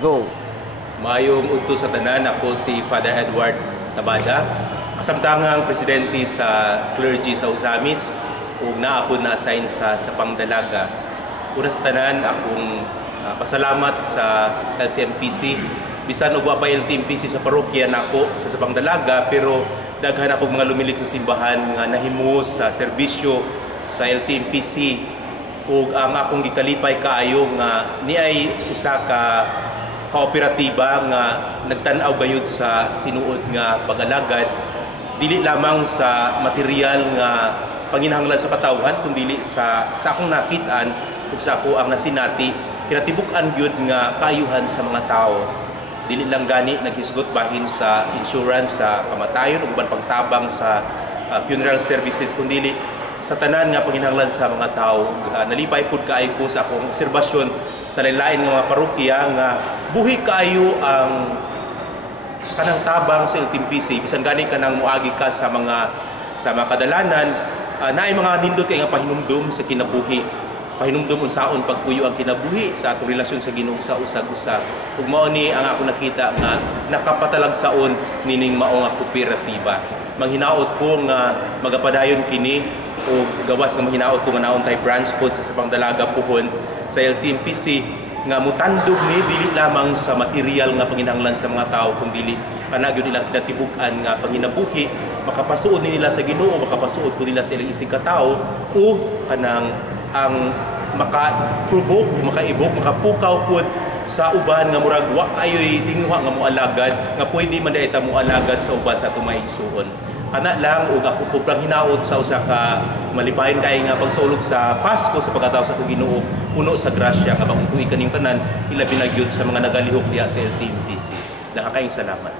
Go! Maayong udto sa tanan, ako si Father Edward Tabada, kasamtangang presidente sa clergy sa Usamis ug naapod na assign sa Pangdalaga. Una sa tanan, akong pasalamat sa LTMPC. Bisan og wa pa LTMPC sa parokya nako sa Pangdalaga, pero daghan akong mga lumilik sa simbahan nga nahimo sa serbisyo sa LTMPC ug ang akong gikalipay kaayo nga niay usa ka kooperatiba nga nagtan-aw gayud sa tinuod nga pag-alagad dili lamang sa material nga panginahanglan sa katawhan kundi sa akong nakitaan ug sa ako ang nasinati kinatibuk-an gyud nga kaayuhan sa mga tao. Dili lang gani naghisgot bahin sa insurance sa kamatayon ug uban pagtabang sa funeral services kundi sa tanan nga panginahanglan sa mga tao. Nalipay pud kaayo ko sa akong obserbasyon sa lain-lain nga mga parokya nga buhi kaayo ang kanang tabang sa LTMPC bisan gani kanang moagi ka sa mga kadalanan naay mga nindot kay nga pahinumdum sa kinabuhi, pahinumdum unsaon pagpuyo ang kinabuhi sa atong relasyon sa Ginoo sa usag-usag. Ug mao ni ang ako nakita nga nakapatalagsaon nining mao nga kooperatiba. Manghinaot ko nga magapadayon kini o gawas nga mahinaot ko nga naon tay branch pod sa Pangdalaga puhon sa LTMPC nga mutandog ni dili lamang sa material nga panginahanglan sa mga tao kundi kana gyud nilang kinatibuk-an nga panginabuhi makapasuod nila sa Ginoo, makapasuod ko nila sa ilang isig ka tawo ug kanang ang maka-provoke, maka-evoke, makapukaw pod sa uban nga murag wa kayoy tingwa nga moalagad nga pwede man daita moalagad sa uban sa atong maigsuon. Kana lang ug ako po hinaot sa usa ka malipayon kay nga pagsulog sa Pasko sa pagkatao sa atong Ginoo puno sa grasya nga bagong tuig kaning tanan ilabi na gyud sa mga nagalihok diha sa LTMPC. Nakakaing salamat.